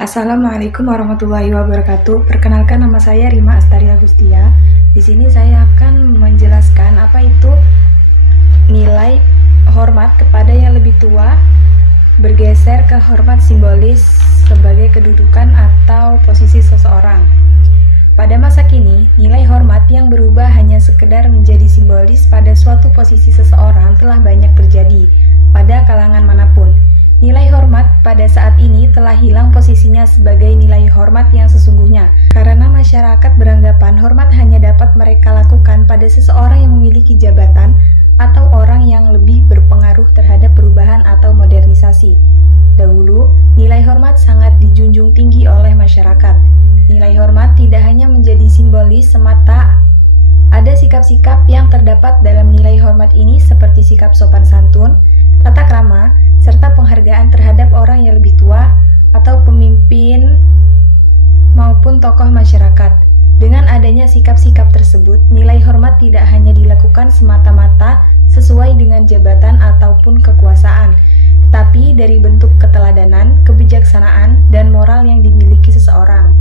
Assalamualaikum warahmatullahi wabarakatuh. Perkenalkan, nama saya Rima Astari Agustia. Di sini saya akan menjelaskan apa itu nilai hormat kepada yang lebih tua, bergeser ke hormat simbolis sebagai kedudukan atau posisi seseorang. Pada masa kini, nilai hormat yang berubah hanya sekedar menjadi simbolis pada suatu posisi seseorang telah banyak terjadi pada kalangan manapun. Nilai hormat pada saat ini telah hilang posisinya sebagai nilai hormat yang sesungguhnya, karena masyarakat beranggapan hormat hanya dapat mereka lakukan pada seseorang yang memiliki jabatan atau orang yang lebih berpengaruh terhadap perubahan atau modernisasi. Dahulu, nilai hormat sangat dijunjung tinggi oleh masyarakat. Nilai hormat tidak hanya menjadi simbolis semata. Ada sikap-sikap yang terdapat dalam nilai hormat ini seperti sikap sopan santun, tata krama, serta penghargaan terhadap orang yang lebih tua atau pemimpin maupun tokoh masyarakat. Dengan adanya sikap-sikap tersebut, nilai hormat tidak hanya dilakukan semata-mata sesuai dengan jabatan ataupun kekuasaan, tetapi dari bentuk keteladanan, kebijaksanaan, dan moral yang dimiliki seseorang.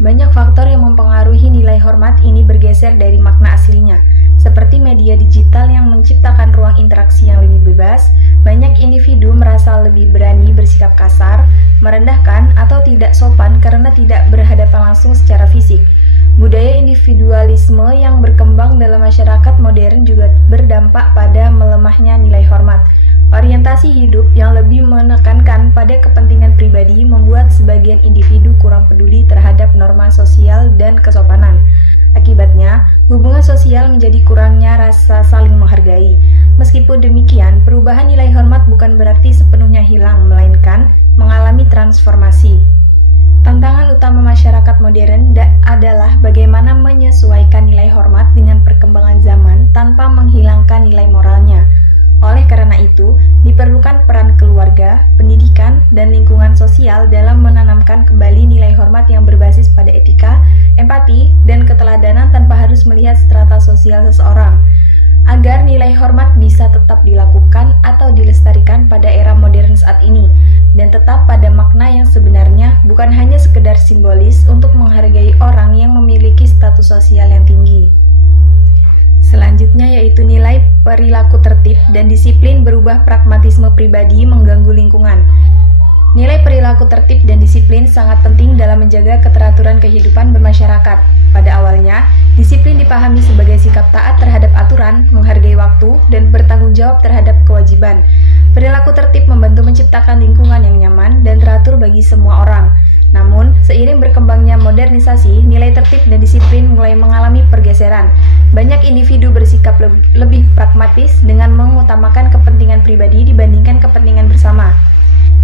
Banyak faktor yang mempengaruhi nilai hormat ini bergeser dari makna aslinya, seperti media digital yang menciptakan ruang interaksi yang lebih bebas. Banyak individu merasa lebih berani bersikap kasar, merendahkan, atau tidak sopan karena tidak berhadapan langsung secara fisik. Budaya individualisme yang berkembang dalam masyarakat modern juga berdampak pada melemahnya nilai hormat. Orientasi hidup yang lebih menekankan pada kepentingan pribadi membuat sebagian individu kurang peduli terhadap norma sosial dan kesopanan. Akibatnya, hubungan sosial menjadi kurangnya rasa saling menghargai. Meskipun demikian, perubahan nilai hormat bukan berarti sepenuhnya hilang, melainkan mengalami transformasi. Tantangan utama masyarakat modern adalah bagaimana menyesuaikan nilai hormat dengan perkembangan zaman tanpa menghilangkan nilai moralnya. Oleh karena itu, diperlukan peran keluarga, pendidikan, dan lingkungan sosial dalam menanamkan kembali nilai hormat yang berbasis pada etika, empati, dan keteladanan tanpa harus melihat strata sosial seseorang. Agar nilai hormat bisa tetap dilakukan atau dilestarikan pada era modern saat ini, dan tetap pada makna yang sebenarnya, bukan hanya sekedar simbolis untuk menghargai orang yang memiliki status sosial yang tinggi. Selanjutnya yaitu nilai perilaku tertib dan disiplin berubah pragmatisme pribadi mengganggu lingkungan. Nilai perilaku tertib dan disiplin sangat penting dalam menjaga keteraturan kehidupan bermasyarakat. Pada awalnya, disiplin dipahami sebagai sikap taat terhadap aturan, menghargai waktu, dan bertanggung jawab terhadap kewajiban. Perilaku tertib membantu menciptakan lingkungan yang nyaman dan teratur bagi semua orang. Namun, seiring berkembangnya modernisasi, nilai tertib dan disiplin mulai mengalami pergeseran. Banyak individu bersikap lebih pragmatis dengan mengutamakan kepentingan pribadi dibandingkan kepentingan bersama.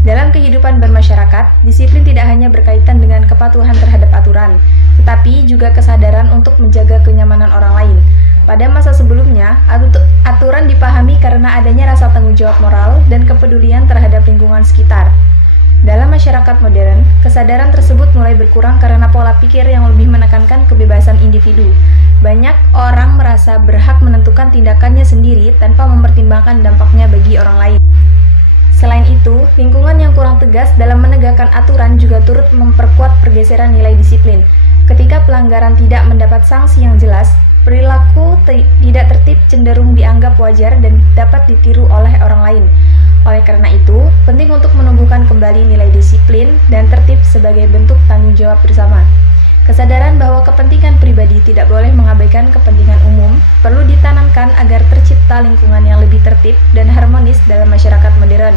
Dalam kehidupan bermasyarakat, disiplin tidak hanya berkaitan dengan kepatuhan terhadap aturan, tetapi juga kesadaran untuk menjaga kenyamanan orang lain. Pada masa sebelumnya, aturan dipahami karena adanya rasa tanggung jawab moral dan kepedulian terhadap lingkungan sekitar. Dalam masyarakat modern, kesadaran tersebut mulai berkurang karena pola pikir yang lebih menekankan kebebasan individu. Banyak orang merasa berhak menentukan tindakannya sendiri tanpa mempertimbangkan dampaknya bagi orang lain. Selain itu, lingkungan yang kurang tegas dalam menegakkan aturan juga turut memperkuat pergeseran nilai disiplin. Ketika pelanggaran tidak mendapat sanksi yang jelas, perilaku tidak tertib cenderung dianggap wajar dan dapat ditiru oleh orang lain. Oleh karena itu, penting untuk menumbuhkan kembali nilai disiplin dan tertib sebagai bentuk tanggung jawab bersama. Kesadaran bahwa kepentingan pribadi tidak boleh mengabaikan kepentingan umum perlu ditanamkan agar tercipta lingkungan yang lebih tertib dan harmonis dalam masyarakat modern.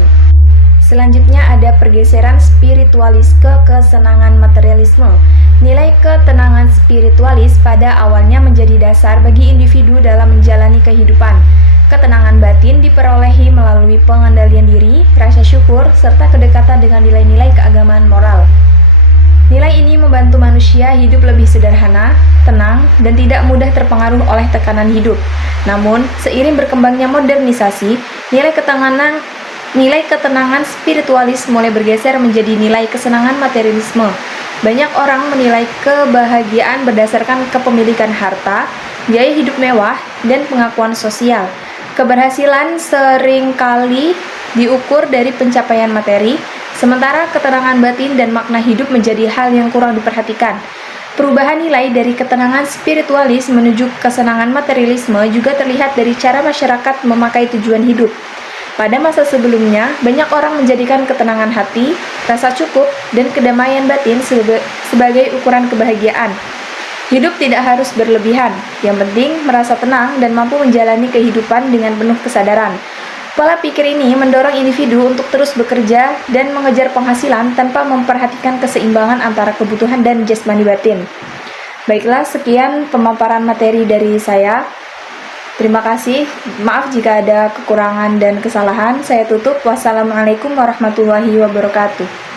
Selanjutnya ada pergeseran spiritualis ke kesenangan materialisme. Nilai ketenangan spiritualis pada awalnya menjadi dasar bagi individu dalam menjalani kehidupan. Ketenangan batin diperolehi melalui pengendalian diri, rasa syukur, serta kedekatan dengan nilai-nilai keagamaan moral. Nilai ini membantu manusia hidup lebih sederhana, tenang, dan tidak mudah terpengaruh oleh tekanan hidup. Namun, seiring berkembangnya modernisasi, nilai ketenangan spiritualis mulai bergeser menjadi nilai kesenangan materialisme. Banyak orang menilai kebahagiaan berdasarkan kepemilikan harta, gaya hidup mewah, dan pengakuan sosial. Keberhasilan seringkali diukur dari pencapaian materi, Sementara ketenangan batin dan makna hidup menjadi hal yang kurang diperhatikan. Perubahan nilai dari ketenangan spiritualis menuju kesenangan materialisme juga terlihat dari cara masyarakat memakai tujuan hidup. Pada masa sebelumnya, banyak orang menjadikan ketenangan hati, rasa cukup, dan kedamaian batin sebagai ukuran kebahagiaan. Hidup tidak harus berlebihan, yang penting merasa tenang dan mampu menjalani kehidupan dengan penuh kesadaran. Pola pikir ini mendorong individu untuk terus bekerja dan mengejar penghasilan tanpa memperhatikan keseimbangan antara kebutuhan dan jasmani batin. Baiklah, sekian pemaparan materi dari saya. Terima kasih. Maaf jika ada kekurangan dan kesalahan. Saya tutup. Wassalamualaikum warahmatullahi wabarakatuh.